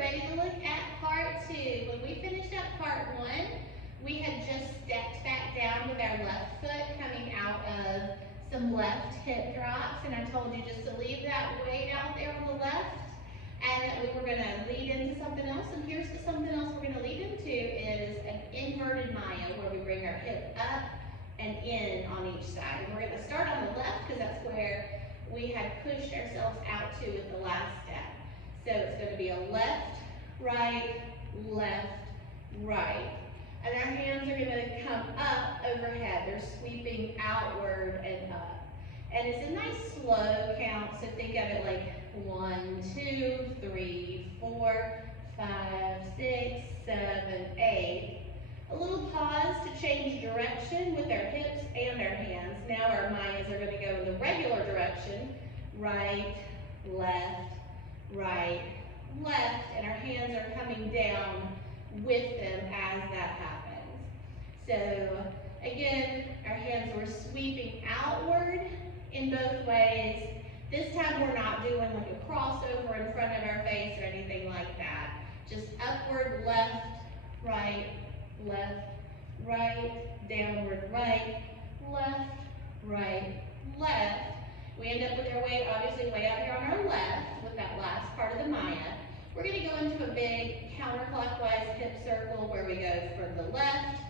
ready to look at part 2. When we finished up part 1, we had just stepped back down with our left foot coming out of some left hip drops, and I told you just to leave that weight out there on the left, and that we were going to lead into something else. And here's something else we're going to lead into is an inverted Maya, where we bring our hip up and in on each side. And we're going to start on the left because that's where we had pushed ourselves out to with the last step. So it's going to be a left, right, right. And our hands are going to come up overhead. They're sweeping outward and up. And it's a nice slow count, so think of it like 1, 2, 3, 4, 5, 6, 7, 8. A little pause to change direction with our hips and our hands. Now our Mayas are going to go in the regular direction. Right, left, and our hands are coming down with them as that happens. So again, our hands were sweeping outward in both ways. This time we're not doing like a crossover in front of our face or anything like that. Just upward, left, right, downward, right, left. We end up with our weight obviously way out here on our left with that last part of the Maya. We're going to go into a big counterclockwise hip circle where we go from the left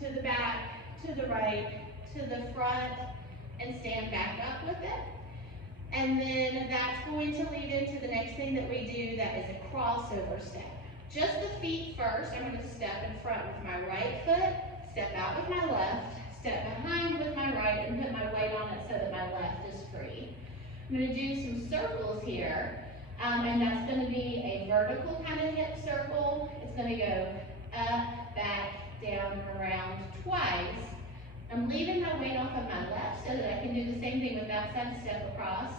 to the back, to the right, to the front, and stand back up with it. And then that's going to lead into the next thing that we do, that is a crossover step. Just the feet first. I'm going to step in front with my right foot, step out with my left, step behind with my right, and put my weight on it so that my left is free. I'm going to do some circles here, and that's going to be a vertical kind of hip circle. It's going to go up, back, down, and around twice. I'm leaving my weight off of my left so that I can do the same thing with that side, step across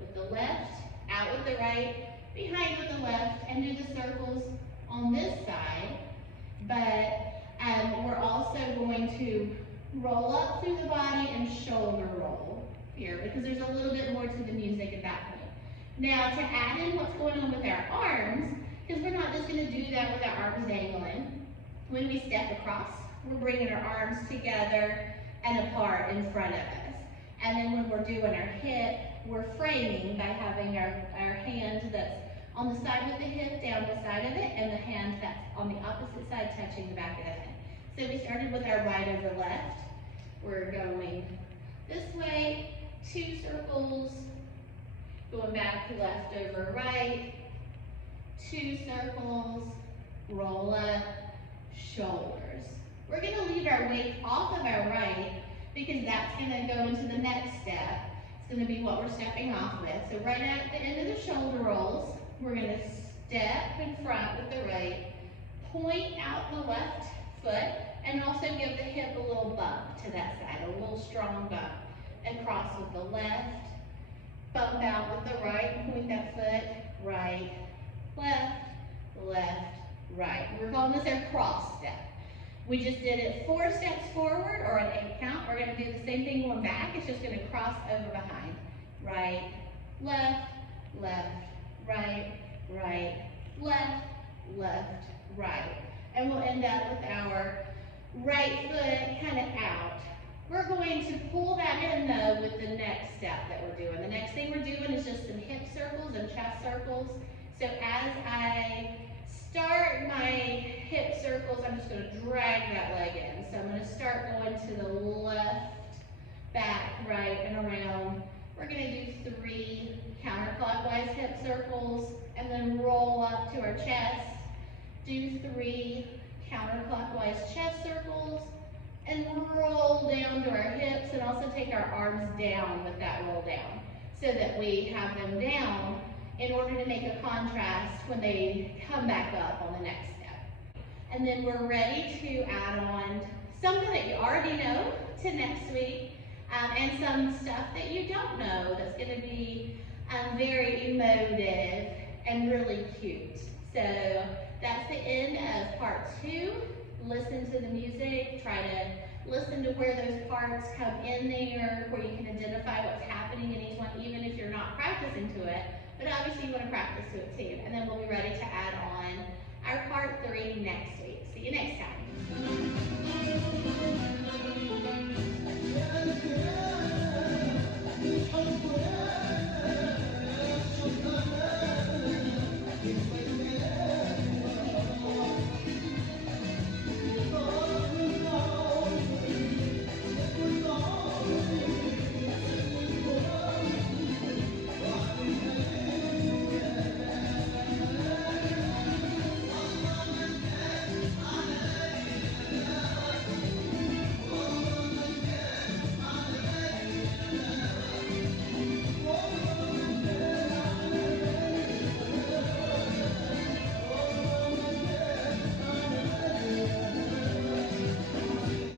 with the left, out with the right, behind with the left, and do the circles on this side. But we're also going to roll up through the body and shoulder roll here because there's a little bit more to the music at that point. Now to add in what's going on with our arms, because we're not just going to do that with our arms dangling. When we step across, we're bringing our arms together and apart in front of us. And then when we're doing our hip, we're framing by having our hand that's on the side with the hip down the side of it, and the hand that's on the opposite side touching the back of the head. So we started with our right over left. We're going this way, 2 circles, going back to left over right, 2 circles, roll up, shoulders. We're going to leave our weight off of our right because that's going to go into the next step. It's going to be what we're stepping off with. So right at the end of the shoulder rolls, we're going to step in front with the right, point out the left foot, and also give the hip a little bump to that side, a little strong bump. And cross with the left, bump out with the right, point that foot, right, left, right. We're calling this our cross step. We just did it 4 steps forward, or an 8 count. We're going to do the same thing going back. It's just going to cross over behind. Right, left, right, left, right. And we'll end up with our right foot kind of out. We're going to pull that in though with the next step that we're doing. The next thing we're doing is just some hip circles and chest circles. So as I start my hip circles, I'm just going to drag that leg in. So I'm going to start going to the left, back, right, and around. We're going to do 3 counterclockwise hip circles and then roll up to our chest. Do 3 counterclockwise chest circles and roll down to our hips, and also take our arms down with that roll down so that we have them down in order to make a contrast when they come back up on the next step. And then we're ready to add on something that you already know to next week, and some stuff that you don't know that's going to be very emotive and really cute. So that's the end of part 2. Listen to the music, try to listen to where those parts come in there, where you can identify what's happening in each one, even if you're not practicing to it. But obviously you want to practice to it too. And then we'll be